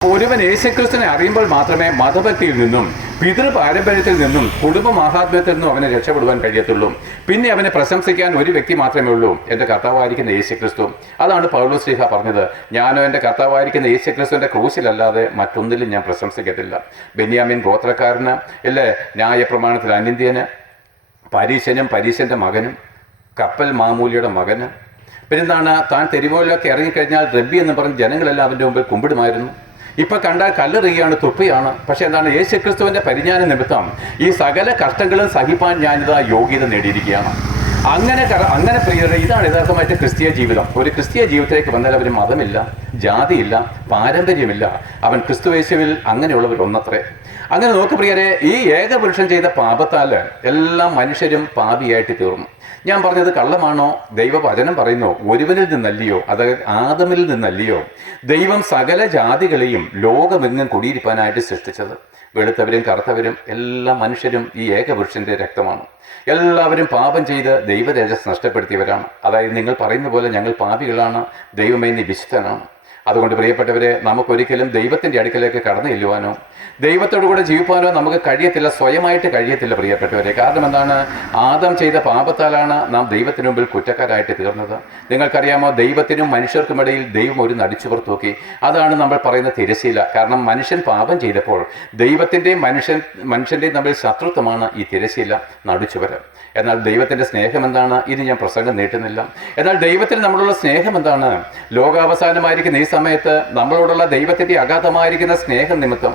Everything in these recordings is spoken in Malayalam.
ഒരുവൻ യേശുക്രിസ്തുവിനെ അറിയുമ്പോൾ മാത്രമേ മതഭക്തിയിൽ നിന്നും പിതൃ പാരമ്പര്യത്തിൽ നിന്നും കുടുംബ മാഹാത്മ്യത്തിൽ നിന്നും അവനെ രക്ഷപ്പെടുവാൻ കഴിയത്തുള്ളൂ. പിന്നെ അവനെ പ്രശംസിക്കാൻ ഒരു വ്യക്തി മാത്രമേ ഉള്ളൂ, എൻ്റെ കർത്താവായിരിക്കുന്ന യേശുക്രിസ്തു. അതാണ് പൗലോസ് ശ്ലീഹ പറഞ്ഞത്, ഞാനോ എൻ്റെ കർത്താവായിരിക്കുന്ന യേശുക്രിസ്തുവിൻ്റെ ക്രൂശിലല്ലാതെ മറ്റൊന്നിലും ഞാൻ പ്രശംസിക്കത്തില്ല. ബെന്യാമിൻ ഗോത്രക്കാരന് അല്ലേ, ന്യായപ്രമാണത്തിൽ അനിന്ത്യന്, പരീശനും പരീശൻ്റെ മകനും, കപ്പൽ മാമൂലിയുടെ മകന്. പിന്നെന്താണ്, താൻ തെരുവുകളിലൊക്കെ ഇറങ്ങിക്കഴിഞ്ഞാൽ റബ്ബി എന്ന് പറഞ്ഞ് ജനങ്ങളെല്ലാം അവൻ്റെ മുമ്പിൽ കുമ്പിടുമായിരുന്നു. ഇപ്പം കണ്ടാൽ കല്ലെറിയാണ്, തുപ്പിയാണ്. പക്ഷേ എന്താണ്, യേശുക്രിസ്തുവിൻ്റെ പരിജ്ഞാന നിമിത്തം ഈ സകല കഷ്ടങ്ങളും സഹിപ്പാൻ ഞാനിതാ യോഗ്യത നേടിയിരിക്കുകയാണ്. അങ്ങനെ പ്രിയരെ, ഇതാണ് യഥാർത്ഥമായിട്ട് ക്രിസ്തീയ ജീവിതം. ഒരു ക്രിസ്തീയ ജീവിതത്തിലേക്ക് വന്നാൽ അവന് മതമില്ല, ജാതിയില്ല, പാരമ്പര്യമില്ല. അവൻ ക്രിസ്തുയേശുവിൽ അങ്ങനെയുള്ളവർ ഒന്നത്രേ. അങ്ങനെ നോക്ക് പ്രിയരെ, ഈ ഏകപുരുഷൻ ചെയ്ത പാപത്താൽ എല്ലാ മനുഷ്യരും പാപിയായിട്ട് തീർന്നു. ഞാൻ പറഞ്ഞത് കള്ളമാണോ? ദൈവവചനം പറയുന്നു, ഒരുവനിൽ നിന്നല്ലയോ, അതായത് ആദമിൽ നിന്നല്ലയോ ദൈവം സകല ജാതികളെയും ലോകമെങ്ങും കുടിയിരിപ്പാനായിട്ട് സൃഷ്ടിച്ചത്. വെളുത്തവരും കറുത്തവരും എല്ലാ മനുഷ്യരും ഈ ഏകപുരുഷൻ്റെ രക്തമാണ്. എല്ലാവരും പാപം ചെയ്ത് ദൈവതേജസ് നഷ്ടപ്പെടുത്തിയവരാണ്. അതായത് നിങ്ങൾ പറയുന്ന പോലെ ഞങ്ങൾ പാപികളാണ്, ദൈവമേ നീ വിശുദ്ധനാണ്. അതുകൊണ്ട് പ്രിയപ്പെട്ടവരെ, നമുക്കൊരിക്കലും ദൈവത്തിൻ്റെ അടുക്കലേക്ക് കടന്നു ചെല്ലുവാനോ ദൈവത്തോടു കൂടെ ജീവിപ്പാനോ നമുക്ക് കഴിയത്തില്ല, സ്വയമായിട്ട് കഴിയത്തില്ല പ്രിയപ്പെട്ടവരെ. കാരണം എന്താണ്, ആദം ചെയ്ത പാപത്താലാണ് നാം ദൈവത്തിന് മുമ്പിൽ കുറ്റക്കാരായിട്ട് തീർന്നത്. നിങ്ങൾക്കറിയാമോ, ദൈവത്തിനും മനുഷ്യർക്കുമിടയിൽ ദൈവം ഒരു നടിച്ചുവർ തൂക്കി. അതാണ് നമ്മൾ പറയുന്ന തിരശ്ശീല. കാരണം മനുഷ്യൻ പാപം ചെയ്തപ്പോൾ ദൈവത്തിൻ്റെയും മനുഷ്യൻ്റെയും തമ്മിൽ ശത്രുത്വമാണ് ഈ തിരശ്ശീല, നടിച്ചുവർ. എന്നാൽ ദൈവത്തിൻ്റെ സ്നേഹം എന്താണ്? ഇത് ഞാൻ പ്രസംഗം നീട്ടുന്നില്ല. എന്നാൽ ദൈവത്തിന് നമ്മളുള്ള സ്നേഹം എന്താണ്? ലോകാവസാനമായിരിക്കുന്ന ഈ സമയത്ത് നമ്മളോടുള്ള ദൈവത്തിൻ്റെ അഗാധമായിരിക്കുന്ന സ്നേഹം നിമിത്തം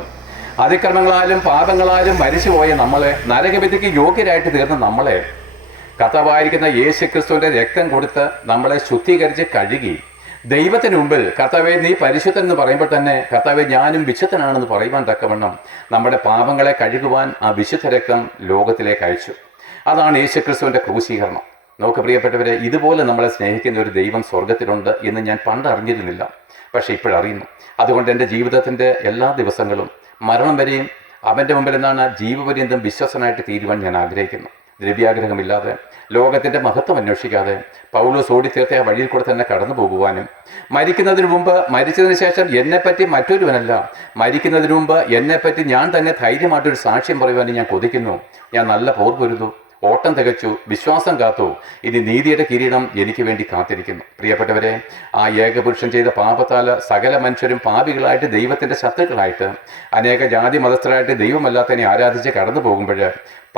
അതിക്രമങ്ങളാലും പാപങ്ങളാലും മരിച്ചുപോയ നമ്മളെ, നരകവിധിക്ക് യോഗ്യരായിട്ട് തീർന്ന നമ്മളെ കർത്താവായിരിക്കുന്ന യേശുക്രിസ്തുവിൻ്റെ രക്തം കൊടുത്ത് നമ്മളെ ശുദ്ധീകരിച്ച് കഴുകി ദൈവത്തിന് മുമ്പിൽ, കർത്താവേ നീ പരിശുദ്ധൻ എന്ന് പറയുമ്പോൾ തന്നെ കർത്താവേ ഞാനും വിശുദ്ധനാണെന്ന് പറയുവാൻ തക്കവണ്ണം നമ്മുടെ പാപങ്ങളെ കഴുകുവാൻ ആ വിശുദ്ധ രക്തം ലോകത്തിലേക്ക് അയച്ചു. അതാണ് യേശുക്രിസ്തുവിൻ്റെ ക്രൂശീകരണം. നമുക്ക് പ്രിയപ്പെട്ടവരെ, ഇതുപോലെ നമ്മളെ സ്നേഹിക്കുന്ന ഒരു ദൈവം സ്വർഗത്തിലുണ്ട് എന്ന് ഞാൻ പണ്ട് അറിഞ്ഞിരുന്നില്ല, പക്ഷേ ഇപ്പോഴറിയുന്നു. അതുകൊണ്ട് എൻ്റെ ജീവിതത്തിൻ്റെ എല്ലാ ദിവസങ്ങളും മരണം വരെയും അവൻ്റെ മുമ്പിൽ എന്താണ്, ജീവപര്യന്തം വിശ്വസനായിട്ട് തീരുവാൻ ഞാൻ ആഗ്രഹിക്കുന്നു. ദ്രവ്യാഗ്രഹമില്ലാതെ, ലോകത്തിൻ്റെ മഹത്വം അന്വേഷിക്കാതെ പൗലോസ് ഓടിത്തീർത്ത ആ വഴിയിൽ കൂടെ തന്നെ കടന്നു പോകുവാനും, മരിക്കുന്നതിന് മുമ്പ്, മരിച്ചതിന് ശേഷം എന്നെപ്പറ്റി മറ്റൊരുവനല്ല, മരിക്കുന്നതിന് മുമ്പ് എന്നെപ്പറ്റി ഞാൻ തന്നെ ധൈര്യമായിട്ടൊരു സാക്ഷ്യം പറയുവാനും ഞാൻ കൊതിക്കുന്നു. ഞാൻ നല്ല പോർ പൊരുതു, ഓട്ടം തികച്ചു, വിശ്വാസം കാത്തു, ഇനി നീതിയുടെ കിരീടം എനിക്ക് വേണ്ടി കാത്തിരിക്കുന്നു. പ്രിയപ്പെട്ടവരെ, ആ ഏകപുരുഷൻ ചെയ്ത പാപത്താൽ സകല മനുഷ്യരും പാപികളായിട്ട് ദൈവത്തിൻ്റെ ശത്രുക്കളായിട്ട് അനേക ജാതി മതസ്ഥരായിട്ട് ദൈവമല്ലാത്തതിനെ ആരാധിച്ച് കടന്നു പോകുമ്പോൾ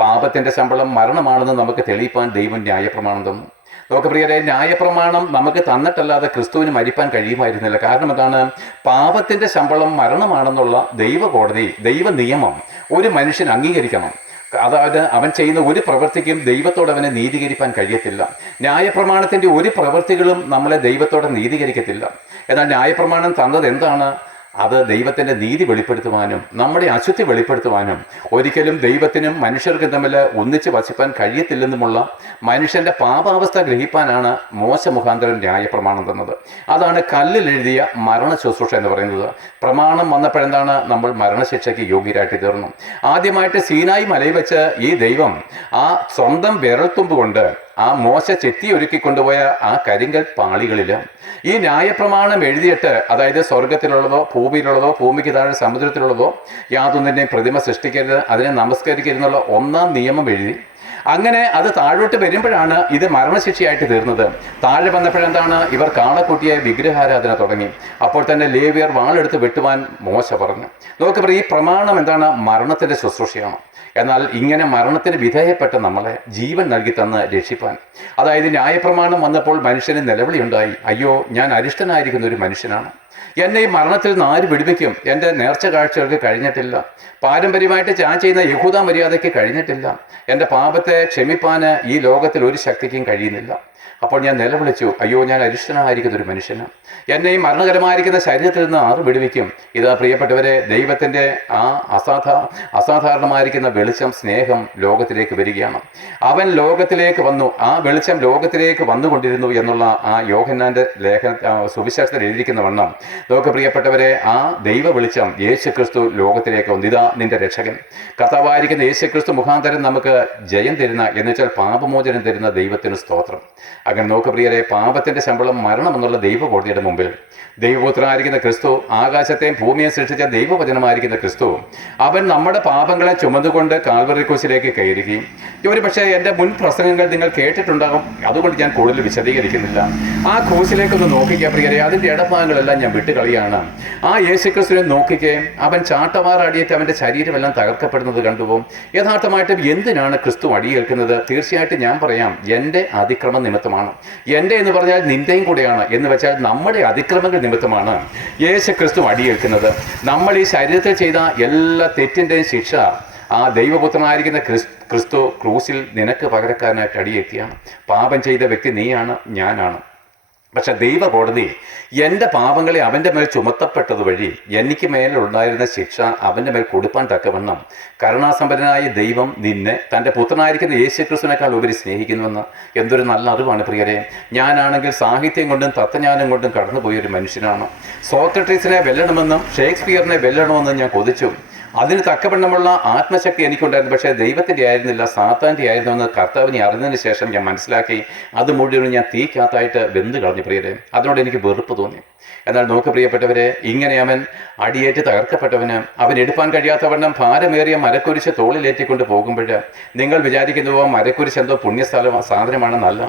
പാപത്തിൻ്റെ ശമ്പളം മരണമാണെന്ന് നമുക്ക് തെളിയിപ്പാൻ ദൈവം ന്യായപ്രമാണം തന്നു. നമുക്ക് പ്രിയരെ, ന്യായപ്രമാണം നമുക്ക് തന്നിട്ടല്ലാതെ ക്രിസ്തുവിന് മരിപ്പാൻ കഴിയുമായിരുന്നില്ല. കാരണം എന്താണ്, പാപത്തിൻ്റെ ശമ്പളം മരണമാണെന്നുള്ള ദൈവകോടതി, ദൈവ നിയമം ഒരു മനുഷ്യൻ അംഗീകരിക്കണം. അതായത് അവൻ ചെയ്യുന്ന ഒരു പ്രവൃത്തിക്കും ദൈവത്തോട് അവനെ നീതീകരിക്കാൻ കഴിയത്തില്ല. ന്യായപ്രമാണത്തിൻ്റെ ഒരു പ്രവൃത്തികളും നമ്മളെ ദൈവത്തോടെ നീതീകരിക്കത്തില്ല. എന്നാൽ ന്യായപ്രമാണം തന്നത് എന്താണ്? അത് ദൈവത്തിൻ്റെ നീതി വെളിപ്പെടുത്തുവാനും നമ്മുടെ അശുദ്ധി വെളിപ്പെടുത്തുവാനും ഒരിക്കലും ദൈവത്തിനും മനുഷ്യർക്കും തമ്മിൽ ഒന്നിച്ച് വസിപ്പാൻ കഴിയത്തില്ലെന്നുമുള്ള മനുഷ്യൻ്റെ പാപാവസ്ഥ ഗ്രഹിപ്പാനാണ് മോശ മുഖാന്തരം ന്യായപ്രമാണം തന്നത്. അതാണ് കല്ലിലെഴുതിയ മരണ ശുശ്രൂഷ എന്ന് പറയുന്നത്. പ്രമാണം വന്നപ്പോഴെന്താണ്, നമ്മൾ മരണശിക്ഷയ്ക്ക് യോഗ്യരായിട്ട് തീർന്നു. ആദ്യമായിട്ട് സീനായി മലയിൽ വെച്ച് ഈ ദൈവം ആ സ്വന്തം വിരൽത്തുമ്പ് കൊണ്ട് ആ മോശ ചെത്തി ഒരുക്കി കൊണ്ടുപോയ ആ കരിങ്കൽ പാളികളിൽ ഈ ന്യായപ്രമാണം എഴുതിയിട്ട്, അതായത് സ്വർഗത്തിലുള്ളതോ ഭൂമിയിലുള്ളതോ ഭൂമിക്ക് താഴെ സമുദ്രത്തിലുള്ളതോ യാതൊന്നിൻ്റെയും പ്രതിമ സൃഷ്ടിക്കരുത്, അതിനെ നമസ്കരിക്കരുതെന്നുള്ള ഒന്നാം നിയമം എഴുതി. അങ്ങനെ അത് താഴോട്ട് വരുമ്പോഴാണ് ഇത് മരണശിക്ഷയായിട്ട് തീർന്നത്. താഴെ വന്നപ്പോഴെന്താണ്, ഇവർ കാളക്കുട്ടിയെ വിഗ്രഹാരാധന തുടങ്ങി. അപ്പോൾ തന്നെ ലേവ്യർ വാളെടുത്ത് വെട്ടുവാൻ മോശ പറഞ്ഞു. നോക്ക്, ഈ പ്രമാണം എന്താണ്? മരണത്തിൻ്റെ ശുശ്രൂഷയാണ്. എന്നാൽ ഇങ്ങനെ മരണത്തിന് വിധേയപ്പെട്ട നമ്മളെ ജീവൻ നൽകി തന്ന് രക്ഷിപ്പാൻ, അതായത് ന്യായപ്രമാണം വന്നപ്പോൾ മനുഷ്യന് നിലവിളി ഉണ്ടായി, അയ്യോ ഞാൻ അരിഷ്ടനായിരിക്കുന്ന ഒരു മനുഷ്യനാണ്, എന്നെ ഈ മരണത്തിൽ നിന്ന് ആര് വിടുവിക്കും? എൻ്റെ നേർച്ച കാഴ്ചകൾക്ക് കഴിഞ്ഞിട്ടില്ല, പാരമ്പര്യമായിട്ട് ഞാൻ ചെയ്യുന്ന യഹൂദ മര്യാദയ്ക്ക് കഴിഞ്ഞിട്ടില്ല, എൻ്റെ പാപത്തെ ക്ഷമിപ്പാൻ ഈ ലോകത്തിൽ ഒരു ശക്തിക്കും കഴിയുന്നില്ല. അപ്പോൾ ഞാൻ നിലവിളിച്ചു, അയ്യോ ഞാൻ അരിഷ്ടനായിരിക്കുന്ന ഒരു മനുഷ്യന്, എന്നെ ഈ മരണകരമായിരിക്കുന്ന ശരീരത്തിൽ നിന്ന് ആറ് വിടുവിക്കും? ഇതാ പ്രിയപ്പെട്ടവരെ, ദൈവത്തിൻ്റെ ആ അസാധാരണമായിരിക്കുന്ന വെളിച്ചം, സ്നേഹം ലോകത്തിലേക്ക് വരികയാണ്. അവൻ ലോകത്തിലേക്ക് വന്നു, ആ വെളിച്ചം ലോകത്തിലേക്ക് വന്നുകൊണ്ടിരുന്നു എന്നുള്ള ആ യോഹന്നാൻ്റെ സുവിശേഷത്തിൽ എഴുതിയിരിക്കുന്ന വണ്ണം നോക്ക് പ്രിയപ്പെട്ടവരെ, ആ ദൈവ വെളിച്ചം യേശുക്രിസ്തു ലോകത്തിലേക്ക് വന്നു. ഇതാ നിന്റെ രക്ഷകൻ, കർത്താവായിരിക്കുന്ന യേശുക്രിസ്തു മുഖാന്തരം നമുക്ക് ജയം തരുന്ന, എന്നുവെച്ചാൽ പാപമോചനം തരുന്ന ദൈവത്തിന് സ്തോത്രം. അങ്ങനെ നോക്ക് പ്രിയരെ, പാപത്തിൻ്റെ ശമ്പളം മരണം എന്നുള്ള ദൈവകോടതിയുടെ മുമ്പിൽ മുമ്പിൽ. ദൈവപുത്രനായിരിക്കുന്ന ക്രിസ്തു, ആകാശത്തെയും ഭൂമിയെ സൃഷ്ടിച്ച ദൈവവചനമായിരിക്കുന്ന ക്രിസ്തു, അവൻ നമ്മുടെ പാപങ്ങളെ ചുമന്നുകൊണ്ട് കാൽവറി ക്രൂശിലേക്ക് കയറുകയും, ഒരു പക്ഷേ എൻ്റെ മുൻ പ്രസംഗങ്ങൾ നിങ്ങൾ കേട്ടിട്ടുണ്ടാകും, അതുകൊണ്ട് ഞാൻ കൂടുതൽ വിശദീകരിക്കുന്നില്ല. ആ ക്രൂശിലേക്കൊന്ന് നോക്കിക്കുക പ്രിയരെ, അതിൻ്റെ ഇടഭാഗങ്ങളെല്ലാം ഞാൻ വിട്ടുകളിയാണ്. ആ യേശുക്രിസ്തുവിനെ നോക്കിക്കേ, അവൻ ചാട്ടവാറടിയേറ്റ് അവൻ്റെ ശരീരമെല്ലാം തകർക്കപ്പെടുന്നത് കണ്ടുപോകും. യഥാർത്ഥമായിട്ടും എന്തിനാണ് ക്രിസ്തു അടിയേൽക്കുന്നത്? തീർച്ചയായിട്ടും ഞാൻ പറയാം, എൻ്റെ അതിക്രമ നിമിത്തമാണ്. എൻ്റെ എന്ന് പറഞ്ഞാൽ നിന്റെയും കൂടെയാണ്. എന്ന് വെച്ചാൽ നമ്മുടെ അതിക്രമങ്ങൾ നിമിത്തമാണ് യേശു ക്രിസ്തു അടിയേൽക്കുന്നത്. നമ്മൾ ഈ ശരീരത്തിൽ ചെയ്ത എല്ലാ തെറ്റിൻ്റെയും ശിക്ഷ ആ ദൈവപുത്രനായിരിക്കുന്ന ക്രിസ്തു ക്രൂസിൽ നിനക്ക് പകരക്കാരനായിട്ട് അടിയേൽക്കുകയാണ്. പാപം ചെയ്ത വ്യക്തി നീയാണ്, ഞാനാണ്. പക്ഷെ ദൈവ കോടതി എൻ്റെ പാപങ്ങളെ അവൻ്റെ മേൽ ചുമത്തപ്പെട്ടത് വഴി എനിക്ക് മേലുണ്ടായിരുന്ന ശിക്ഷ അവൻ്റെ മേൽ കൊടുപ്പാൻ തക്കവണ്ണം കരുണാസമ്പന്നനായ ദൈവം നിന്നെ തൻ്റെ പുത്രനായിരിക്കുന്ന യേശുക്രിസ്തുവിനേക്കാൾ ഉപരി സ്നേഹിക്കുന്നുവെന്ന് എന്തൊരു നല്ല അറിവാണ് പ്രിയരെ. ഞാനാണെങ്കിൽ സാഹിത്യം കൊണ്ടും തത്വജ്ഞാനം കൊണ്ടും കടന്നുപോയൊരു മനുഷ്യനാണ്. സോക്രട്ടീസിനെ വെല്ലണമെന്നും ഷേക്സ്പിയറിനെ വെല്ലണമെന്നും ഞാൻ കൊതിച്ചു. അതിന് തക്കവണ്ണമുള്ള ആത്മശക്തി എനിക്കുണ്ടായിരുന്നു. പക്ഷേ ദൈവത്തിൻ്റെ ആയിരുന്നില്ല, സാത്താൻ്റെ ആയിരുന്നു എന്ന് കർത്താവിനെ അറിഞ്ഞതിന് ശേഷം ഞാൻ മനസ്സിലാക്കി. അത് മുഴുവൻ ഞാൻ തീക്കകത്തായിട്ട് വെന്ത് കളഞ്ഞു പ്രിയരെ. അതിനോട് എനിക്ക് വെറുപ്പ് തോന്നി. എന്നാൽ നോക്ക് പ്രിയപ്പെട്ടവരെ, ഇങ്ങനെ അവൻ അടിയേറ്റ് തകർക്കപ്പെട്ടവന് അവൻ എടുപ്പാൻ കഴിയാത്തവണ്ണം ഭാരമേറിയ മരക്കുരിശ് തോളിലേറ്റിക്കൊണ്ട് പോകുമ്പോൾ നിങ്ങൾ വിചാരിക്കുന്നുവോ മരക്കുരിശ് എന്തോ സാധനമാണെന്നല്ല.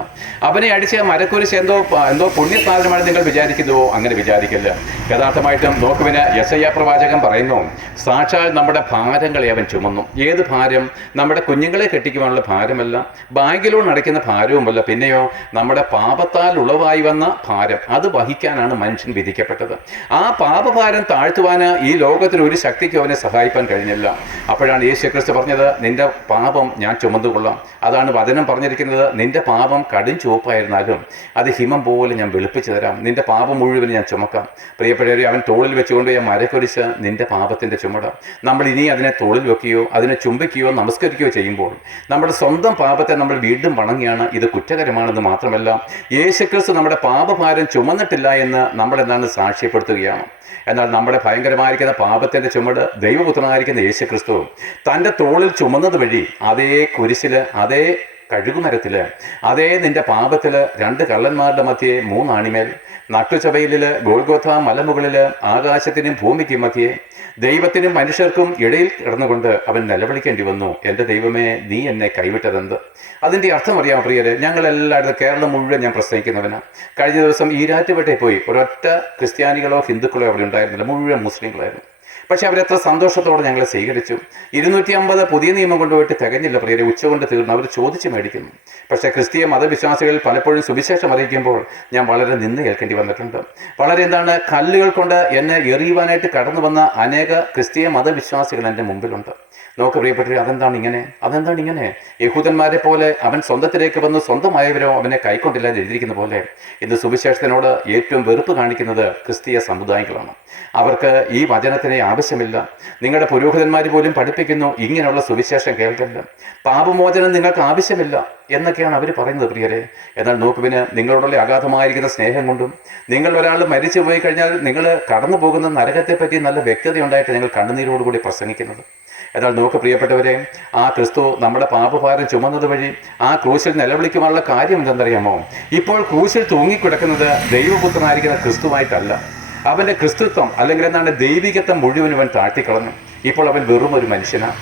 അവനെ അടിച്ച മരക്കുരിശ് എന്തോ പുണ്യസാധനമാണ് നിങ്ങൾ വിചാരിക്കുന്നുവോ? അങ്ങനെ വിചാരിക്കില്ല. യഥാർത്ഥമായിട്ടും നോക്കുവിന് യെശയ്യാ പ്രവാചകൻ പറയുന്നു, സാക്ഷാൽ നമ്മുടെ ഭാരങ്ങളെ അവൻ ചുമന്നു. ഏത് ഭാരം? നമ്മുടെ കുഞ്ഞുങ്ങളെ കെട്ടിക്കുവാനുള്ള ഭാരമല്ല, ബാങ്ക് ലോൺ അടയ്ക്കുന്ന ഭാരവുമല്ല, പിന്നെയോ നമ്മുടെ പാപത്താൽ ഉളവായി വന്ന ഭാരം. അത് വഹിക്കാനാണ് മനുഷ്യൻ വിധിക്കപ്പെട്ടത്. ആ പാപഭാരം താഴ്ത്തുവാന് ഈ ലോകത്തിന് ഒരു ശക്തിക്ക് അവനെ സഹായിക്കാൻ കഴിഞ്ഞില്ല. അപ്പോഴാണ് യേശുക്രിസ്തു പറഞ്ഞത്, നിന്റെ പാപം ഞാൻ ചുമന്നുകൊള്ളാം. അതാണ് വചനം പറഞ്ഞിരിക്കുന്നത്, നിന്റെ പാപം കടും ചുവപ്പായിരുന്നാലും അത് ഹിമം പോലെ ഞാൻ വെളുപ്പിച്ചു തരാം, നിന്റെ പാപം മുഴുവൻ ഞാൻ ചുമക്കാം. പ്രിയപ്പെട്ടവരെ, അവൻ തോളിൽ വെച്ചുകൊണ്ട് മരക്കുരിശ് നിന്റെ പാപത്തിൻ്റെ ചുമട. നമ്മൾ ഇനി അതിനെ തോളിൽ വെക്കുകയോ അതിനെ ചുംബിക്കുകയോ നമസ്കരിക്കുകയോ ചെയ്യുമ്പോൾ നമ്മുടെ സ്വന്തം പാപത്തെ നമ്മൾ വീണ്ടും വണങ്ങിയാണ്. ഇത് കുറ്റകരമാണെന്ന് മാത്രമല്ല, യേശുക്രിസ്തു നമ്മുടെ പാപഭാരം ചുമന്നിട്ടില്ല എന്ന് നമ്മൾ എന്താണ് സാക്ഷ്യപ്പെടുത്തുകയാണ്. എന്നാൽ നമ്മുടെ ഭയങ്കരമായിരിക്കുന്ന പാപത്തിൻ്റെ ചുമട് ദൈവപുത്രനായിരിക്കുന്ന യേശുക്രിസ്തു തൻ്റെ തോളിൽ ചുമന്നത് വഴി അതേ കുരിശിൽ, അതേ കഴുകുമരത്തിൽ, അതേ നിന്റെ പാപത്തിൽ 2 കള്ളന്മാരുടെ മധ്യേ 3 ആണിമേൽ, നട്ടുചവയിലിൽ, ഗോൽഗോഥ മലമുകളിൽ, ആകാശത്തിനും ഭൂമിക്കും മധ്യേ, ദൈവത്തിനും മനുഷ്യർക്കും ഇടയിൽ കിടന്നുകൊണ്ട് അവൻ നിലവിളിക്കേണ്ടി വന്നു, എൻ്റെ ദൈവമേ, നീ എന്നെ കൈവിട്ടതെന്ത്? അതിൻ്റെ അർത്ഥം അറിയാം പ്രിയരെ. ഞങ്ങളെല്ലായിടത്തും കേരളം മുഴുവൻ ഞാൻ പ്രസംഗിക്കുന്നവനാണ്. കഴിഞ്ഞ ദിവസം ഈരാറ്റുപേട്ടയിൽ പോയി ഒരൊറ്റ ക്രിസ്ത്യാനികളോ ഹിന്ദുക്കളോ അവിടെ ഉണ്ടായിരുന്നില്ല, മുഴുവൻ മുസ്ലിങ്ങളായിരുന്നു. പക്ഷെ അവരെത്ര സന്തോഷത്തോടെ ഞങ്ങളെ സ്വീകരിച്ചു. 250 പുതിയ നിയമം കൊണ്ടുപോയിട്ട് തികഞ്ഞില്ല പ്രിയരെ, ഉച്ചകൊണ്ട് തീർന്നു. അവർ ചോദിച്ച് മേടിക്കുന്നു. പക്ഷേ ക്രിസ്തീയ മതവിശ്വാസികൾ പലപ്പോഴും സുവിശേഷം അറിയിക്കുമ്പോൾ ഞാൻ വളരെ നിന്ന് കേൾക്കേണ്ടി വന്നിട്ടുണ്ട്. വളരെ കല്ലുകൾ കൊണ്ട് എന്നെ എറിയുവാനായിട്ട് കടന്നു വന്ന അനേക ക്രിസ്തീയ മതവിശ്വാസികൾ എൻ്റെ മുമ്പിലുണ്ട്. നോക്ക് പ്രിയപ്പെട്ടവരെ, അതെന്താണ് ഇങ്ങനെ? യഹൂദന്മാരെ പോലെ അവൻ സ്വന്തത്തിലേക്ക് വന്ന് സ്വന്തമായവരോ അവനെ കൈക്കൊണ്ടില്ല എഴുതിയിരിക്കുന്ന പോലെ ഇന്ന് സുവിശേഷത്തിനോട് ഏറ്റവും വെറുപ്പ് കാണിക്കുന്നത് ക്രിസ്തീയ സമുദായങ്ങളാണ്. അവർക്ക് ഈ വചനത്തിനെ ആവശ്യമില്ല. നിങ്ങളുടെ പുരോഹിതന്മാർ പോലും പഠിപ്പിക്കുന്നു, ഇങ്ങനെയുള്ള സുവിശേഷം കേൾക്കരുത്, പാപമോചനം നിങ്ങൾക്ക് ആവശ്യമില്ല എന്നൊക്കെയാണ് അവർ പറയുന്നത് പ്രിയരെ. എന്നാൽ നോക്കുവിന് നിങ്ങളോടുള്ള അഗാധമായിരിക്കുന്ന സ്നേഹം കൊണ്ടും നിങ്ങൾ ഒരാൾ മരിച്ചു പോയി കഴിഞ്ഞാൽ നിങ്ങൾ കടന്നു പോകുന്ന നരകത്തെപ്പറ്റി നല്ല വ്യക്തതയുണ്ടായിട്ട് നിങ്ങൾ കണ്ണുനീരോടുകൂടി പ്രസംഗിക്കുന്നത്. എന്നാൽ നോക്ക് പ്രിയപ്പെട്ടവരെ, ആ ക്രിസ്തു നമ്മുടെ പാപഭാരം ചുമന്നത് വഴി ആ ക്രൂശിൽ നിലവിളിക്കുവാനുള്ള കാര്യം എന്തെന്നറിയാമോ? ഇപ്പോൾ ക്രൂശിൽ തൂങ്ങിക്കിടക്കുന്നത് ദൈവപുത്രനായിരിക്കുന്ന ക്രിസ്തുവായിട്ടല്ല, അവൻ്റെ ക്രിസ്തുത്വം അല്ലെങ്കിൽ ദൈവികത്വം മുഴുവൻ അവൻ താഴ്ത്തിക്കളഞ്ഞു. ഇപ്പോൾ അവൻ വെറും ഒരു മനുഷ്യനാണ്,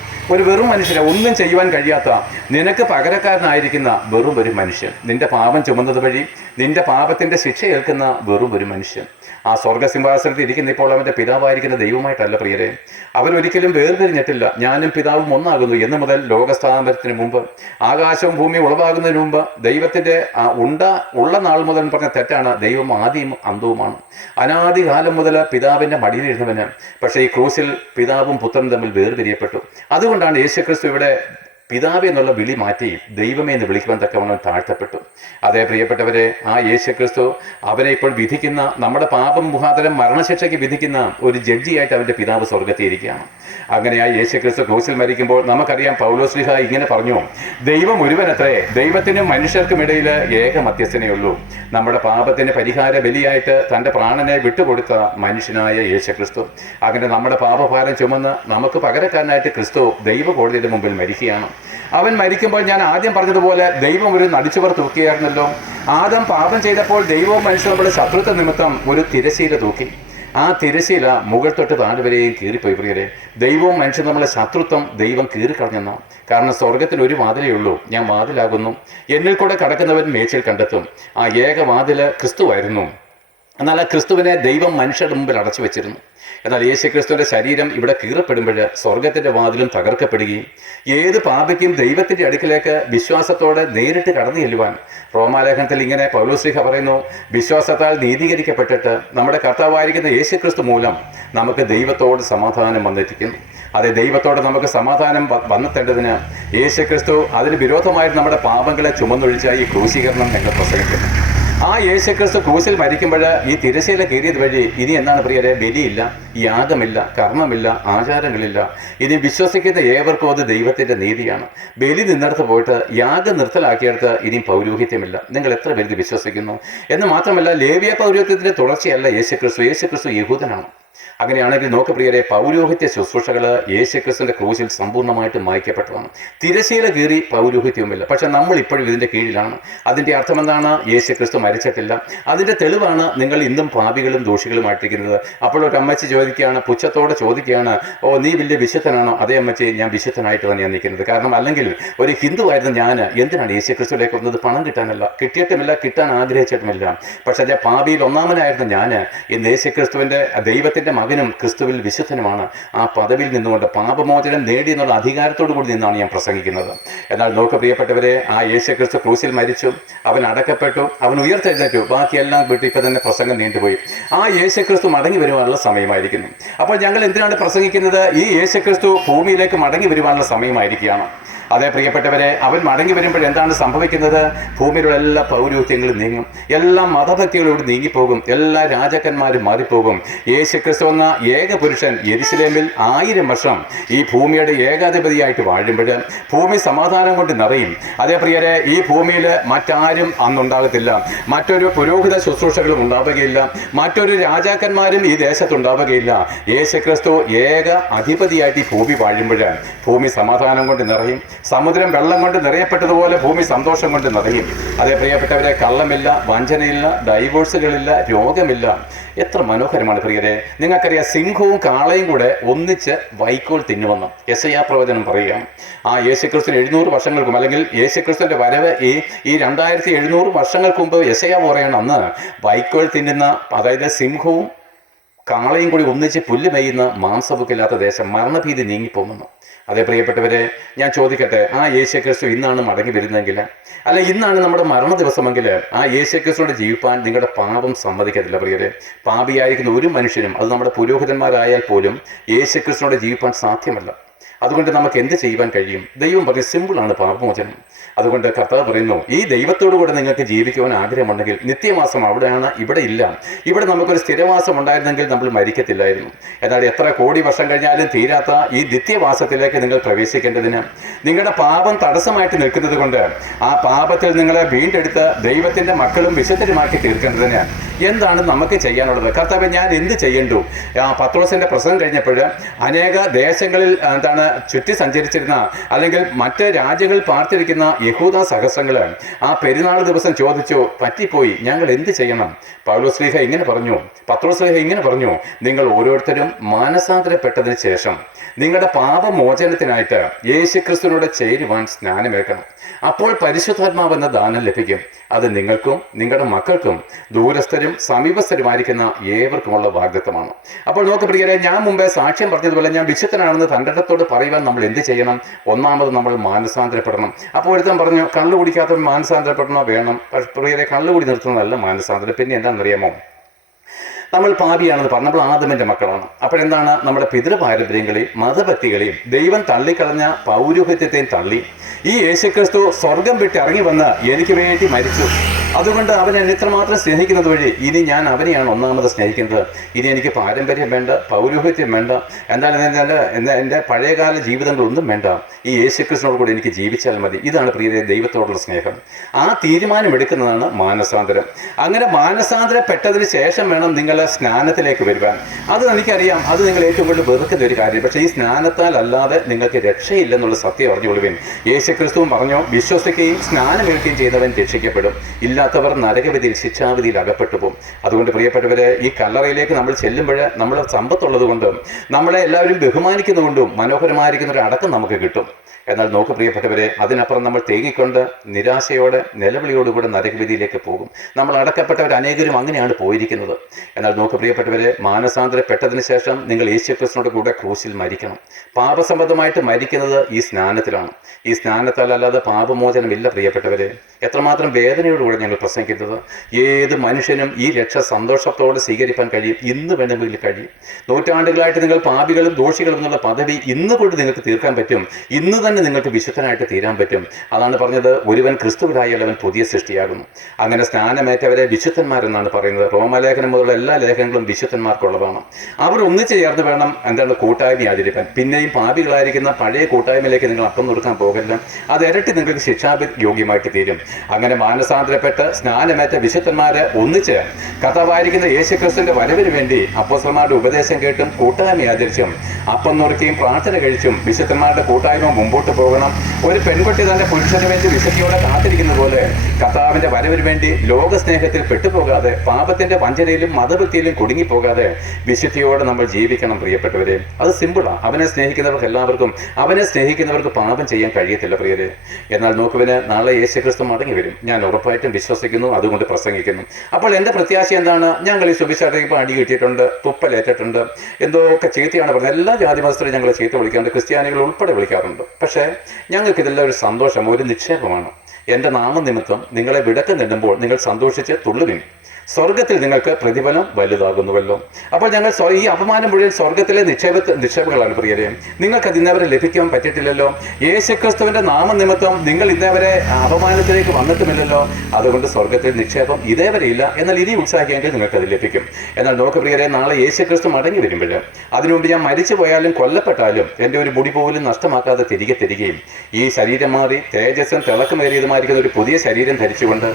ഒന്നും ചെയ്യുവാൻ കഴിയാത്ത, നിനക്ക് പകരക്കാരനായിരിക്കുന്ന വെറും ഒരു മനുഷ്യൻ. നിന്റെ പാപം ചുമന്നത് വഴി നിന്റെ പാപത്തിൻ്റെ ശിക്ഷ ഏൽക്കുന്ന വെറും ഒരു മനുഷ്യൻ. ആ സ്വർഗസിംഹാസനത്തിൽ ഇരിക്കുന്ന ഇപ്പോൾ അവൻ്റെ പിതാവായിരിക്കുന്ന ദൈവമായിട്ടല്ല പ്രിയരെ. അവനൊരിക്കലും വേർതിരിഞ്ഞിട്ടില്ല. ഞാനും പിതാവും ഒന്നാകുന്നു എന്ന് മുതൽ ലോകസ്ഥാപനത്തിന് മുമ്പ്, ആകാശവും ഭൂമിയും ഉളവാകുന്നതിന് മുമ്പ്, ദൈവത്തിൻ്റെ ഉള്ള നാൾ മുതൽ പറഞ്ഞ തെറ്റാണ്. ദൈവം ആദിയും അന്തവുമാണ്. അനാദികാലം മുതൽ പിതാവിൻ്റെ മടിയിലിരുന്നവന്. പക്ഷേ ഈ ക്രൂശിൽ പിതാവും പുത്രനും തമ്മിൽ വേർതിരിയപ്പെട്ടു. അതുകൊണ്ടാണ് യേശുക്രിസ്തു ഇവിടെ പിതാവ് എന്നുള്ള വിളി മാറ്റി ദൈവമേ എന്ന് വിളിക്കുവാൻ തക്കവണ്ണം താഴ്ത്തപ്പെട്ടു. അതേ പ്രിയപ്പെട്ടവരെ, ആ യേശുക്രിസ്തു അവരെ ഇപ്പോൾ വിധിക്കുന്ന, നമ്മുടെ പാപം മുഖാന്തരം മരണശിക്ഷയ്ക്ക് വിധിക്കുന്ന ഒരു ജഡ്ജിയായിട്ട് അവൻ്റെ പിതാവ് സ്വർഗത്തിയിരിക്കുകയാണ്. അങ്ങനെ ആ യേശുക്രിസ്തു ക്രൂശിൽ മരിക്കുമ്പോൾ നമുക്കറിയാം, പൗലോസ് ശ്ലീഹ ഇങ്ങനെ പറഞ്ഞു, ദൈവം ഒരുവനത്രേ, ദൈവത്തിനും മനുഷ്യർക്കും ഇടയിൽ ഏക മധ്യസ്ഥനേ ഉള്ളൂ. നമ്മുടെ പാപത്തിന് പരിഹാര ബലിയായിട്ട് തൻ്റെ പ്രാണനെ വിട്ടുകൊടുത്ത മനുഷ്യനായ യേശുക്രിസ്തു. അങ്ങനെ നമ്മുടെ പാപഭാരം ചുമന്ന് നമുക്ക് പകരക്കാരനായിട്ട് ക്രിസ്തു ദൈവ കോടതിയുടെ മുമ്പിൽ മരിക്കുകയാണ്. അവൻ മരിക്കുമ്പോൾ ഞാൻ ആദ്യം പറഞ്ഞതുപോലെ ദൈവം ഒരു നടിച്ചുവർ തൂക്കിയായിരുന്നല്ലോ. ആദം പാപം ചെയ്തപ്പോൾ ദൈവവും മനുഷ്യരുടെ ശത്രുത്വ നിമിത്തം ഒരു തിരശീല തൂക്കി. ആ തിരശീല മുകൾ തൊട്ട് താഴെ വരെയും കീറിപ്പോയി. പ്രിയരെ, ദൈവവും മനുഷ്യൻ നമ്മളെ ശത്രുത്വം ദൈവം കീറിക്കളഞ്ഞെന്നോ. കാരണം സ്വർഗത്തിൽ ഒരു വാതിലേ ഉള്ളൂ, ഞാൻ വാതിലാകുന്നു, എന്നിൽ കൂടെ കടക്കുന്നവൻ മേച്ചിൽ കണ്ടെത്തും. ആ ഏക വാതില് ക്രിസ്തുവായിരുന്നു. എന്നാൽ ആ ക്രിസ്തുവിനെ ദൈവം മനുഷ്യരുടെ മുമ്പിൽ അടച്ചു വെച്ചിരുന്നു. എന്നാൽ യേശുക്രിസ്തുവിൻ്റെ ശരീരം ഇവിടെ കീറപ്പെടുമ്പോൾ സ്വർഗത്തിൻ്റെ വാതിലും തകർക്കപ്പെടുകയും ഏത് പാപിക്കും ദൈവത്തിൻ്റെ അടുക്കിലേക്ക് വിശ്വാസത്തോടെ നേരിട്ട് കടന്നു ചെല്ലുവാൻ റോമാലേഖനത്തിൽ ഇങ്ങനെ പൗലോസ്ലീഹ പറയുന്നു, വിശ്വാസത്താൽ നീതീകരിക്കപ്പെട്ടിട്ട് നമ്മുടെ കർത്താവായിരിക്കുന്ന യേശുക്രിസ്തു മൂലം നമുക്ക് ദൈവത്തോട് സമാധാനം വന്നിരിക്കുന്നു. അതെ, ദൈവത്തോടെ നമുക്ക് സമാധാനം വന്നെത്തേണ്ടതിന് യേശുക്രിസ്തു അതിന് വിരോധമായിട്ട് നമ്മുടെ പാപങ്ങളെ ചുമന്നൊഴിച്ച ഈ ക്രൂശീകരണം ഞങ്ങൾ പ്രസംഗിക്കുന്നു. ആ യേശുക്രിസ്തു ക്രൂശിൽ മരിക്കുമ്പോൾ ഈ തിരശീല കീറിയത് വഴി ഇനി എന്താണ് പ്രിയരെ? ബലിയില്ല, യാഗമില്ല, കർമ്മമില്ല, ആചാരങ്ങളില്ല. ഇനി വിശ്വസിക്കുന്ന ഏവർക്കും അത് ദൈവത്തിൻ്റെ നീതിയാണ്. ബലി നിന്നിടത്ത് പോയിട്ട് യാഗം നിർത്തലാക്കിയെടുത്ത് ഇനിയും പൗരോഹിത്യമില്ല. നിങ്ങൾ എത്ര പേര് വിശ്വസിക്കുന്നു? എന്ന് മാത്രമല്ല, ലേവ്യ പൗരോഹിത്യത്തിൻ്റെ തുടർച്ചയല്ല യേശുക്രിസ്തു. യേശുക്രിസ്തു യഹൂദനാണ്. അങ്ങനെയാണെങ്കിൽ നോക്ക് പ്രിയരെ, പൗരോഹിത്യ ശുശ്രൂഷകൾ യേശുക്രിസ്തുവിൻ്റെ ക്രൂശിൽ സമ്പൂർണ്ണമായിട്ട് മായ്ക്കപ്പെട്ടതാണ്. തിരശീല കീറി പൗരോഹിത്യവുമില്ല. പക്ഷെ നമ്മൾ ഇപ്പോഴും ഇതിൻ്റെ കീഴിലാണ്. അതിൻ്റെ അർത്ഥം എന്താണ്? യേശുക്രിസ്തു മരിച്ചിട്ടില്ല. അതിൻ്റെ തെളിവാണ് നിങ്ങൾ ഇന്നും പാപികളും ദോഷികളുമായിട്ടിരിക്കുന്നത്. അപ്പോൾ ഒരു അമ്മച്ചി ചോദിക്കുകയാണ്, പുച്ഛത്തോടെ ചോദിക്കുകയാണ്, ഓ നീ വലിയ വിശുദ്ധനാണോ? അതേ അമ്മച്ചി, ഞാൻ വിശുദ്ധനായിട്ട് തന്നെയാണ് നിൽക്കുന്നത്. കാരണം അല്ലെങ്കിൽ ഒരു ഹിന്ദുവായിരുന്നു ഞാൻ എന്തിനാണ് യേശുക്രിസ്തുവിലേക്ക് വന്നത്? പണം കിട്ടാനല്ല, കിട്ടിയിട്ടുമില്ല, കിട്ടാൻ ആഗ്രഹിച്ചിട്ടുമില്ല. പക്ഷെ അതേ പാപിയിൽ ഒന്നാമനായിരുന്നു ഞാൻ. ഇന്ന് യേശുക്രിസ്തുവിൻ്റെ ദൈവത്തിൻ്റെ മകനും ക്രിസ്തുവിൽ വിശുദ്ധനുമാണ്. ആ പദവിയിൽ നിന്നുകൊണ്ട് പാപമോചനം നേടി എന്നുള്ള അധികാരത്തോടു കൂടി നിന്നാണ് ഞാൻ പ്രസംഗിക്കുന്നത്. എന്നാൽ നോക്ക് പ്രിയപ്പെട്ടവരെ, ആ യേശുക്രിസ്തു ക്രൂശിൽ മരിച്ചു, അവൻ അടക്കപ്പെട്ടു, അവൻ ഉയർത്തെഴുന്നേറ്റു, ബാക്കിയെല്ലാം വിട്ട് ഇപ്പം തന്നെ പ്രസംഗം നീണ്ടുപോയി. ആ യേശുക്രിസ്തു മടങ്ങി വരുവാനുള്ള സമയമായിരിക്കുന്നു. അപ്പോൾ ഞങ്ങൾ എന്തിനാണ് പ്രസംഗിക്കുന്നത്? ഈ യേശുക്രിസ്തു ഭൂമിയിലേക്ക് മടങ്ങി വരുവാനുള്ള സമയമായിരിക്കുകയാണ്. അതേ പ്രിയപ്പെട്ടവരെ, അവൻ മടങ്ങി വരുമ്പോൾ എന്താണ് സംഭവിക്കുന്നത്? ഭൂമിയിലുള്ള എല്ലാ പൗരോഹിത്യങ്ങളും നീങ്ങും, എല്ലാ മതഭക്തികളോട് നീങ്ങിപ്പോകും, എല്ലാ രാജാക്കന്മാരും മാറിപ്പോകും. യേശുക്രിസ്തു എന്ന ഏക പുരുഷൻ യെരുശലേമിൽ 1000 വർഷം ഈ ഭൂമിയുടെ ഏകാധിപതിയായിട്ട് വാഴുമ്പോൾ ഭൂമി സമാധാനം കൊണ്ട് നിറയും. അതേ പ്രിയരെ, ഈ ഭൂമിയിൽ മറ്റാരും അന്നുണ്ടാകത്തില്ല, മറ്റൊരു പുരോഹിത ശുശ്രൂഷകളും ഉണ്ടാവുകയില്ല, മറ്റൊരു രാജാക്കന്മാരും ഈ ദേശത്തുണ്ടാവുകയില്ല. യേശുക്രിസ്തു ഏക അധിപതിയായിട്ട് ഈ ഭൂമി വാഴുമ്പോൾ ഭൂമി സമാധാനം കൊണ്ട് നിറയും. സമുദ്രം വെള്ളം കൊണ്ട് നിറയപ്പെട്ടതുപോലെ ഭൂമി സന്തോഷം കൊണ്ട് നിറയും. അതേ പ്രിയപ്പെട്ടവരെ, കള്ളമില്ല, വഞ്ചനയില്ല, ഡൈവോഴ്സുകളില്ല, രോഗമില്ല. എത്ര മനോഹരമാണ് പ്രിയരെ. നിങ്ങൾക്കറിയാം, സിംഹവും കാളയും കൂടെ ഒന്നിച്ച് വൈക്കോൽ തിന്നുവെന്ന് യെശയ്യാ പ്രവചനം പറയുക. ആ യേശുക്രിസ്തുവിന് 700 വർഷങ്ങൾക്ക് മുമ്പ്, അല്ലെങ്കിൽ യേശുക്രിസ്തുവിൻ്റെ വരവ് ഈ 2700 വർഷങ്ങൾക്ക് മുമ്പ് യെശയ്യാ പറയുകയാണ്, അന്ന് വൈക്കോൽ തിന്നുന്ന, അതായത് സിംഹവും കാളയും കൂടി ഒന്നിച്ച് പുല്ല് മെയ്യുന്ന മാംസബുക്കില്ലാത്ത ദേശം, മരണഭീതി നീങ്ങിപ്പോകുന്നു. അതേ പ്രിയപ്പെട്ടവരെ, ഞാൻ ചോദിക്കട്ടെ, ആ യേശുക്രിസ്തു ഇന്നാണ് മടങ്ങി വരുന്നതെങ്കിൽ, അല്ല ഇന്നാണ് നമ്മുടെ മരണ ദിവസമെങ്കിൽ, ആ യേശുക്രിസ്തുവിനെ ജീവിപ്പാൻ നിങ്ങളുടെ പാപം സമ്മതിക്കത്തില്ല പ്രിയരെ. പാപിയായിരിക്കുന്ന ഒരു മനുഷ്യനും, അത് നമ്മുടെ പുരോഹിതന്മാരായാൽ പോലും, യേശുക്രിസ്തുവിനോട് ജീവിപ്പാൻ സാധ്യമല്ല. അതുകൊണ്ട് നമുക്ക് എന്ത് ചെയ്യുവാൻ കഴിയും? ദൈവം പറയും, സിമ്പിളാണ് പാപമോചനം. അതുകൊണ്ട് കർത്താവ് പറയുന്നു, ഈ ദൈവത്തോടു കൂടെ നിങ്ങൾക്ക് ജീവിക്കുവാൻ ആഗ്രഹമുണ്ടെങ്കിൽ നിത്യവാസം അവിടെയാണ്, ഇവിടെ ഇല്ല. ഇവിടെ നമുക്കൊരു സ്ഥിരവാസം ഉണ്ടായിരുന്നെങ്കിൽ നമ്മൾ മരിക്കത്തില്ലായിരുന്നു. എന്നാൽ എത്ര കോടി വർഷം കഴിഞ്ഞാലും തീരാത്ത ഈ നിത്യവാസത്തിലേക്ക് നിങ്ങൾ പ്രവേശിക്കേണ്ടതിന് നിങ്ങളുടെ പാപം തടസ്സമായിട്ട് നിൽക്കുന്നത് കൊണ്ട് ആ പാപത്തിൽ നിങ്ങളെ വീണ്ടെടുത്ത് ദൈവത്തിൻ്റെ മക്കളും വിശുദ്ധരുമാക്കി തീർക്കേണ്ടതിന് എന്താണ് നമുക്ക് ചെയ്യാനുള്ളത്? കർത്താവേ, ഞാൻ എന്ത് ചെയ്യണ്ടു? പത്രോസിൻ്റെ പ്രസംഗം കഴിഞ്ഞപ്പോൾ അനേക ദേശങ്ങളിൽ എന്താണ് ചുറ്റി സഞ്ചരിച്ചിരുന്ന, അല്ലെങ്കിൽ മറ്റ് രാജ്യങ്ങളിൽ പാർത്തിരിക്കുന്ന യഹൂദ സഹസ്രങ്ങൾ ആ പെരുന്നാൾ ദിവസം ചോദിച്ചു, പറ്റിപ്പോയി, ഞങ്ങൾ എന്ത് ചെയ്യണം? പൗലോസ്ലീഹ ഇങ്ങനെ പറഞ്ഞു, പത്രോസ്ലീഹ ഇങ്ങനെ പറഞ്ഞു, നിങ്ങൾ ഓരോരുത്തരും മാനസാന്തരപ്പെട്ടതിന് ശേഷം നിങ്ങളുടെ പാപമോചനത്തിനായിട്ട് യേശുക്രിസ്തുവിനോട് ചേരുവാൻ സ്നാനമേൽക്കണം. അപ്പോൾ പരിശുദ്ധാത്മാവെന്ന ദാനം ലഭിക്കും. അത് നിങ്ങൾക്കും നിങ്ങളുടെ മക്കൾക്കും ദൂരസ്ഥരും സമീപസ്ഥരുമായിരിക്കുന്ന ഏവർക്കുമുള്ള വാഗ്ദത്തമാണ്. അപ്പോൾ നോക്ക് പ്രിയരെ, ഞാൻ മുമ്പേ സാക്ഷ്യം പറഞ്ഞതുപോലെ ഞാൻ വിശുദ്ധനാണെന്ന് തൻ്റെ ഇടത്തോട് പറയുവാൻ നമ്മൾ എന്ത് ചെയ്യണം? ഒന്നാമത് നമ്മൾ മാനസാന്തരപ്പെടണം. അപ്പോൾ ഒരുത്തൻ പറഞ്ഞു, കള്ളു കുടിക്കാത്തവൻ മാനസാന്തരപ്പെടണോ? വേണം. പ്രിയരെ, കള്ളുകൂടി നിർത്തുന്നതല്ല മാനസാന്തരം. പിന്നെ എന്താണെന്നറിയാമോ? നമ്മൾ പാപിയാണെന്ന് പറഞ്ഞപ്പോൾ ആദമിൻ്റെ മക്കളാണ്. അപ്പോഴെന്താണ്? നമ്മുടെ പിതൃപാരമ്പര്യങ്ങളെയും മതഭക്തികളെയും ദൈവം തള്ളിക്കളഞ്ഞ പൗരോഹിത്യത്തെയും തള്ളി ഈ യേശുക്രിസ്തു സ്വർഗം വിട്ട് ഇറങ്ങി വന്ന് എനിക്ക് വേണ്ടി മരിച്ചു. അതുകൊണ്ട് അവൻ എന്നെ ഇത്രമാത്രം സ്നേഹിക്കുന്നത് വഴി ഇനി ഞാൻ അവനെയാണ് ഒന്നാമത് സ്നേഹിക്കുന്നത്. ഇനി എനിക്ക് പാരമ്പര്യം വേണ്ട, പൗരോഹിത്യം വേണ്ട, എന്താണ് എൻ്റെ പഴയകാല ജീവിതങ്ങളൊന്നും വേണ്ട. ഈ യേശുക്രിസ്തുവിനോട് കൂടി എനിക്ക് ജീവിച്ചാൽ മതി. ഇതാണ് പ്രിയരെ ദൈവത്തോടുള്ള സ്നേഹം. ആ തീരുമാനം എടുക്കുന്നതാണ് മാനസാന്തരം. അങ്ങനെ മാനസാന്തരപ്പെട്ടതിന് ശേഷം വേണം നിങ്ങൾ സ്നാനത്തിലേക്ക് വരുവാൻ. അത് എനിക്കറിയാം, അത് നിങ്ങൾ ഏറ്റവും കൂടുതൽ വെറുക്കുന്ന ഒരു കാര്യം. പക്ഷേ ഈ സ്നാനത്താൽ അല്ലാതെ നിങ്ങൾക്ക് രക്ഷയില്ലെന്നുള്ള സത്യം അറിഞ്ഞുകൊള്ളുവിൻ. യേശുക്രിസ്തുവും പറഞ്ഞു, വിശ്വസിക്കുകയും സ്നാനമേൽക്കുകയും ചെയ്യുന്നവൻ രക്ഷിക്കപ്പെടും, ഇല്ലാത്തവർ നരകവിധിയിൽ ശിക്ഷാവിധിയിൽ അകപ്പെട്ടു പോകും. അതുകൊണ്ട് പ്രിയപ്പെട്ടവരെ, ഈ കല്ലറയിലേക്ക് നമ്മൾ ചെല്ലുമ്പോൾ നമ്മൾ സമ്പത്തുള്ളത് കൊണ്ടും നമ്മളെ എല്ലാവരും ബഹുമാനിക്കുന്നതുകൊണ്ടും മനോഹരമായിരിക്കുന്ന ഒരു അടക്കം നമുക്ക് കിട്ടും. എന്നാൽ നോക്ക് പ്രിയപ്പെട്ടവരെ, അതിനപ്പുറം നമ്മൾ തേങ്ങിക്കൊണ്ട് നിരാശയോടെ നിലവിളിയോടുകൂടെ നരകവിധിയിലേക്ക് പോകും. നമ്മൾ അടക്കപ്പെട്ടവർ അനേകരും അങ്ങനെയാണ് പോയിരിക്കുന്നത്. എന്നാൽ നോക്ക് പ്രിയപ്പെട്ടവരെ, മാനസാന്തരപ്പെട്ടതിന് ശേഷം നിങ്ങൾ യേശുക്രിസ്തുവിനോട് കൂടെ ക്രൂശിൽ മരിക്കണം. പാപസംബന്ധമായിട്ട് മരിക്കുന്നത് ഈ സ്നാനത്തിലാണ്. ഈ സ്നാനത്താൽ അല്ലാതെ പാപമോചനമില്ല പ്രിയപ്പെട്ടവരെ. എത്രമാത്രം വേദനയോടുകൂടെ ഞങ്ങൾ പ്രസംഗിക്കുന്നത്. ഏത് മനുഷ്യനും ഈ രക്ഷ സന്തോഷത്തോടെ സ്വീകരിക്കാൻ കഴിയും, ഇന്ന് വേണമെങ്കിൽ കഴിയും. നൂറ്റാണ്ടുകളായിട്ട് നിങ്ങൾ പാപികളും ദോഷികളും എന്നുള്ള പദവി ഇന്ന് കൊണ്ട് നിങ്ങൾക്ക് തീർക്കാൻ പറ്റും. ഇന്ന് തന്നെ നിങ്ങൾക്ക് വിശുദ്ധനായിട്ട് തീരാൻ പറ്റും. അതാണ് പറഞ്ഞത്, ഒരുവൻ ക്രിസ്തുവിലായാൽ അവൻ പുതിയ സൃഷ്ടിയാകുന്നു. അങ്ങനെ സ്നാനമേറ്റവരെ വിശുദ്ധന്മാരെന്നാണ് പറയുന്നത്. റോമാലേഖനം മുതലുള്ള എല്ലാ ലേഖനങ്ങളും വിശുദ്ധന്മാർക്കുള്ളതാണ്. അവർ ഒന്നിച്ചു ചേർന്ന് വേണം കൂട്ടായ്മ ആചരിക്കാൻ. പിന്നെയും പാപികളായിരിക്കുന്ന പഴയ കൂട്ടായ്മയിലേക്ക് നിങ്ങൾ അപ്പം നുറുക്കാൻ പോകല്ല. അത് ഇരട്ടി നിങ്ങൾക്ക് ശിക്ഷായോഗ്യമായിട്ട് തീരും. അങ്ങനെ മാനസാന്തരപ്പെട്ട് സ്നാനമേറ്റ വിശുദ്ധന്മാരെ ഒന്നിച്ച് കർത്താവായിരിക്കുന്ന യേശുക്രിസ്തുവിന്റെ വരവിന് വേണ്ടി അപ്പോസ്തലന്മാരുടെ ഉപദേശം കേട്ടും കൂട്ടായ്മ ആചരിച്ചും അപ്പം നുറുക്കിയും പ്രാർത്ഥന കഴിച്ചും വിശുദ്ധന്മാരുടെ കൂട്ടായ്മ മുമ്പോട്ട് പോകണം. ഒരു പെൺകുട്ടി തന്റെ പുരുഷന് വേണ്ടി വിശുദ്ധിയോടെ കാത്തിരിക്കുന്ന പോലെ കർത്താവിന്റെ വരവിന് വേണ്ടി ലോകസ്നേഹത്തിൽ പെട്ടുപോകാതെ, പാപത്തിന്റെ വഞ്ചനയിലും മതഭക്തിയിലും കുടുങ്ങിപ്പോകാതെ വിശുദ്ധിയോടെ നമ്മൾ ജീവിക്കണം പ്രിയപ്പെട്ടവരെ. അത് സിമ്പിളാണ്. അവനെ സ്നേഹിക്കുന്നവർക്ക് എല്ലാവർക്കും, അവനെ സ്നേഹിക്കുന്നവർക്ക് പാപം ചെയ്യാൻ കഴിയത്തില്ല പ്രിയരെ. എന്നാൽ നോക്കുവിന് നാളെ യേശുക്രിസ്തു മടങ്ങി വരും. ഞാൻ ഉറപ്പായിട്ടും വിശ്വസിക്കുന്നു, അതുകൊണ്ട് പ്രസംഗിക്കുന്നു. അപ്പോൾ എൻ്റെ പ്രത്യാശ എന്താണ്? ഞങ്ങൾ ഈ സുവിശേഷത്തിൽ അടി കിട്ടിയിട്ടുണ്ട്, തുപ്പലേറ്റിട്ടുണ്ട്, എന്തൊക്കെ ചീത്തയാണ് പറഞ്ഞത്. എല്ലാ ജാതി മതസ്ഥരും ഞങ്ങൾ ചീത്ത വിളിക്കാറുണ്ട്, ക്രിസ്ത്യാനികൾ ഉൾപ്പെടെ വിളിക്കാറുണ്ട്. പക്ഷേ ഞങ്ങൾക്കിതെല്ലാം ഒരു സന്തോഷം, ഒരു നിക്ഷേപമാണ്. എൻ്റെ നാമനിമിത്തം നിങ്ങളെ വിടക്ക് നേടുമ്പോൾ നിങ്ങൾ സന്തോഷിച്ച് തുള്ളുവിൻ. സ്വർഗത്തിൽ നിങ്ങൾക്ക് പ്രതിഫലം വലുതാകുന്നുവല്ലോ. അപ്പോൾ ഞങ്ങൾ ഈ അപമാനം മുഴുവൻ സ്വർഗത്തിലെ നിക്ഷേപങ്ങളാണ് പ്രിയരെ. നിങ്ങൾക്ക് അത് ഇന്നവരെ ലഭിക്കാൻ പറ്റിയിട്ടില്ലല്ലോ. യേശുക്രിസ്തുവിന്റെ നാമനിമിത്തം നിങ്ങൾ ഇന്നവരെ അപമാനത്തിലേക്ക് വന്നിട്ടുമില്ലല്ലോ. അതുകൊണ്ട് സ്വർഗത്തിൽ നിക്ഷേപം ഇതേവരെ ഇല്ല. എന്നാൽ ഇനി ഉത്സാഹിക്കുമെങ്കിൽ നിങ്ങൾക്ക് അത് ലഭിക്കും. എന്നാൽ നോക്ക് പ്രിയരെ, നാളെ യേശുക്രിസ്തു മടങ്ങി വരുമ്പോൾ അതിനു മുമ്പ് ഞാൻ മരിച്ചു പോയാലും കൊല്ലപ്പെട്ടാലും എൻ്റെ ഒരു മുടി പോലും നഷ്ടമാക്കാതെ തിരികെ തരികയും ഈ ശരീരം മാറി തേജസ്സും തിളക്കമേറിയതുമായിരിക്കുന്ന ഒരു പുതിയ ശരീരം ധരിച്ചുകൊണ്ട്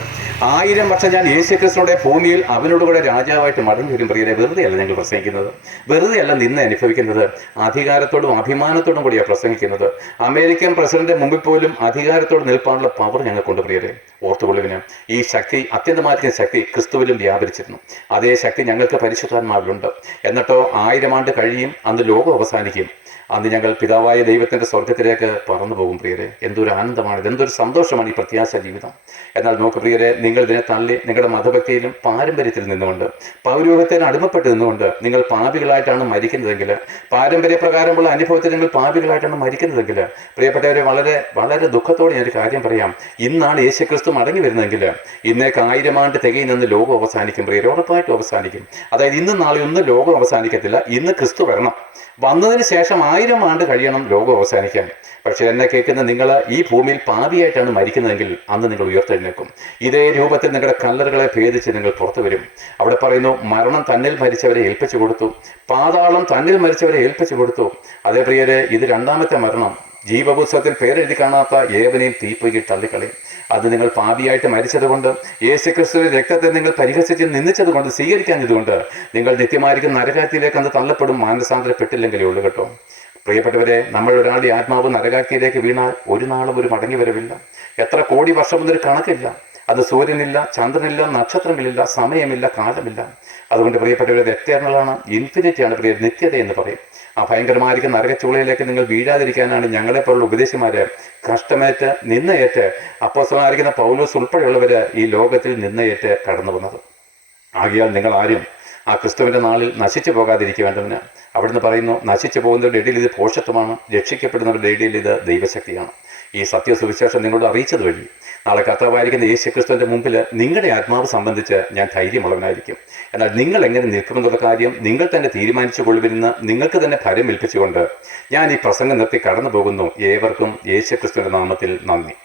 1000 വർഷം ഞാൻ യേശുക്രിസ്തുവിന്റെ ഭൂമിയിൽ അവനോടുകൂടെ രാജാവായിട്ട് മടങ്ങി വരും പ്രിയരെ. വെറുതെയല്ല ഞങ്ങൾ പ്രസംഗിക്കുന്നത്, വെറുതെയല്ല നിന്ന് അനുഭവിക്കുന്നത്, അധികാരത്തോടും അഭിമാനത്തോടും കൂടിയാണ് പ്രസംഗിക്കുന്നത്. അമേരിക്കൻ പ്രസിഡന്റ് മുമ്പിൽ പോലും അധികാരത്തോട് നിൽപ്പാനുള്ള പവർ ഞങ്ങൾക്കുണ്ട് പ്രിയരെ. ഓർത്തുകൊള്ളുവിന്, ഈ ശക്തി, അത്യന്തമായിരിക്കുന്ന ശക്തി ക്രിസ്തുവിലും വ്യാപരിച്ചിരുന്നു. അതേ ശക്തി ഞങ്ങൾക്ക് പരിശുദ്ധാത്മാവിലുണ്ട്. എന്നിട്ടോ 1000 ആണ്ട് കഴിയും, അന്ന് ലോകം അവസാനിക്കും. അന്ന് ഞങ്ങൾ പിതാവായ ദൈവത്തിൻ്റെ സ്വർഗത്തിലേക്ക് പറന്നു പോകും പ്രിയരെ. എന്തൊരു ആനന്ദമാണ്, എന്തൊരു സന്തോഷമാണ് ഈ പ്രത്യാശ ജീവിതം. എന്നാൽ നോക്ക് പ്രിയരെ, നിങ്ങൾ ഇതിനെ തള്ളി നിങ്ങളുടെ മതഭക്തിയിലും പാരമ്പര്യത്തിൽ നിന്നുകൊണ്ട്, പൗരോഹിത്യത്തിന് അടിമപ്പെട്ട് നിന്നുകൊണ്ട് നിങ്ങൾ പാപികളായിട്ടാണ് മരിക്കുന്നതെങ്കിൽ, പാരമ്പര്യപ്രകാരമുള്ള അനുഭവത്തിൽ നിങ്ങൾ പാപികളായിട്ടാണ് മരിക്കുന്നതെങ്കിൽ, പ്രിയപ്പെട്ടവരെ, വളരെ വളരെ ദുഃഖത്തോടെ ഞാനൊരു കാര്യം പറയാം. ഇന്നാണ് യേശുക്രിസ്തു മടങ്ങി വരുന്നതെങ്കിൽ ഇന്നേക്ക് 1000 ആണ്ട് തികയുന്ന ലോകം അവസാനിക്കും പ്രിയരെ, ഉറപ്പായിട്ടും അവസാനിക്കും. അതായത് ഇന്നും നാളെ ഒന്നും ലോകം അവസാനിക്കത്തില്ല. ഇന്ന് ക്രിസ്തു വരണം. വന്നതിന് ശേഷം 1000 ആണ്ട് കഴിയണം ലോകം അവസാനിക്കാൻ. പക്ഷെ എന്നെ കേൾക്കുന്ന നിങ്ങൾ ഈ ഭൂമിയിൽ പാപിയായിട്ടാണ് മരിക്കുന്നതെങ്കിൽ അന്ന് നിങ്ങൾ ഉയർത്തെഴുന്നേൽക്കും. ഇതേ രൂപത്തിൽ നിങ്ങളുടെ കല്ലറുകളെ ഭേദിച്ച് നിങ്ങൾ പുറത്തു വരും. അവിടെ പറയുന്നു, മരണം തന്നിൽ മരിച്ചവരെ ഏൽപ്പിച്ചു കൊടുത്തു, പാതാളം തന്നിൽ മരിച്ചവരെ ഏൽപ്പിച്ചു കൊടുത്തു. അതേ പ്രിയരെ, ഇത് രണ്ടാമത്തെ മരണം. ജീവപുസ്തകത്തിൽ പേരെഴുതി കാണാത്ത ഏവനെയും തീപ്പൊയ്ക്ക് തള്ളിക്കളയും. അത് നിങ്ങൾ പാപിയായിട്ട് മരിച്ചതുകൊണ്ട്, യേശുക്രിസ്തുവിന്റെ രക്തത്തെ നിങ്ങൾ പരിഹസിച്ച് നിന്ദിച്ചതുകൊണ്ട്, സ്വീകരിക്കാഞ്ഞതുകൊണ്ട് നിങ്ങൾ നിത്യമായിരിക്കും നരകാഗ്നിയിലേക്ക് അന്ന് തള്ളപ്പെടും. മാനസാന്തരപ്പെട്ടില്ലെങ്കിലേ ഉള്ളൂ കേട്ടോ പ്രിയപ്പെട്ടവരെ. നമ്മൾ ഒരാളുടെ ആത്മാവ് നരകാഗ്നിയിലേക്ക് വീണാൽ ഒരു നാളും ഒരു മടങ്ങി വരവില്ല. എത്ര കോടി വർഷം എന്നൊരു കണക്കില്ല. അത് സൂര്യനില്ല, ചന്ദ്രനില്ല, നക്ഷത്രങ്ങളില്ല, സമയമില്ല, കാലമില്ല. അതുകൊണ്ട് പ്രിയപ്പെട്ടവരെ, എറ്റേണലാണ്, ഇൻഫിനിറ്റിയാണ് പ്രിയ, നിത്യത എന്ന് പറയും. ആ ഭയങ്കരമായിരിക്കുന്ന നരകച്ചൂളയിലേക്ക് നിങ്ങൾ വീഴാതിരിക്കാനാണ് ഞങ്ങളെപ്പോലുള്ള ഉപദേശിമാര് കഷ്ടമേറ്റ് നിന്നയേറ്റ്, അപ്പോസ്തലനായിരിക്കുന്ന പൗലോസ് ഉൾപ്പെടെയുള്ളവര് ഈ ലോകത്തിൽ നിന്നയേറ്റ് കടന്നു വന്നത്. ആകയാൽ നിങ്ങൾ ആരും ആ ക്രിസ്തുവിൻ്റെ നാളിൽ നശിച്ചു പോകാതിരിക്കേണ്ടതിന് അവിടുന്ന് പറയുന്നു, നശിച്ചു പോകുന്നവരുടെ ഇടയിൽ ഇത് പോഷത്വമാണ്, രക്ഷിക്കപ്പെടുന്നവരുടെ ഇടയിൽ ഇത് ദൈവശക്തിയാണ്. ഈ സത്യസുവിശേഷം നിങ്ങളോട് അറിയിച്ചത് വഴി നാളെ കർത്താവായിരിക്കുന്ന യേശുക്രിസ്തുവിൻ്റെ മുമ്പിൽ നിങ്ങളുടെ ആത്മാവ് സംബന്ധിച്ച് ഞാൻ ധൈര്യമുള്ളവനായിരിക്കും. എന്നാൽ നിങ്ങൾ എങ്ങനെ നിൽക്കുമെന്നുള്ള കാര്യം നിങ്ങൾ തന്നെ തീരുമാനിച്ചു കൊള്ളുവിരുന്ന് നിങ്ങൾക്ക് തന്നെ ഭരം ഏൽപ്പിച്ചുകൊണ്ട് ഞാൻ ഈ പ്രസംഗം നിർത്തി കടന്നു പോകുന്നു. ഏവർക്കും യേശുക്രിസ്തുവിൻ്റെ നാമത്തിൽ നന്ദി.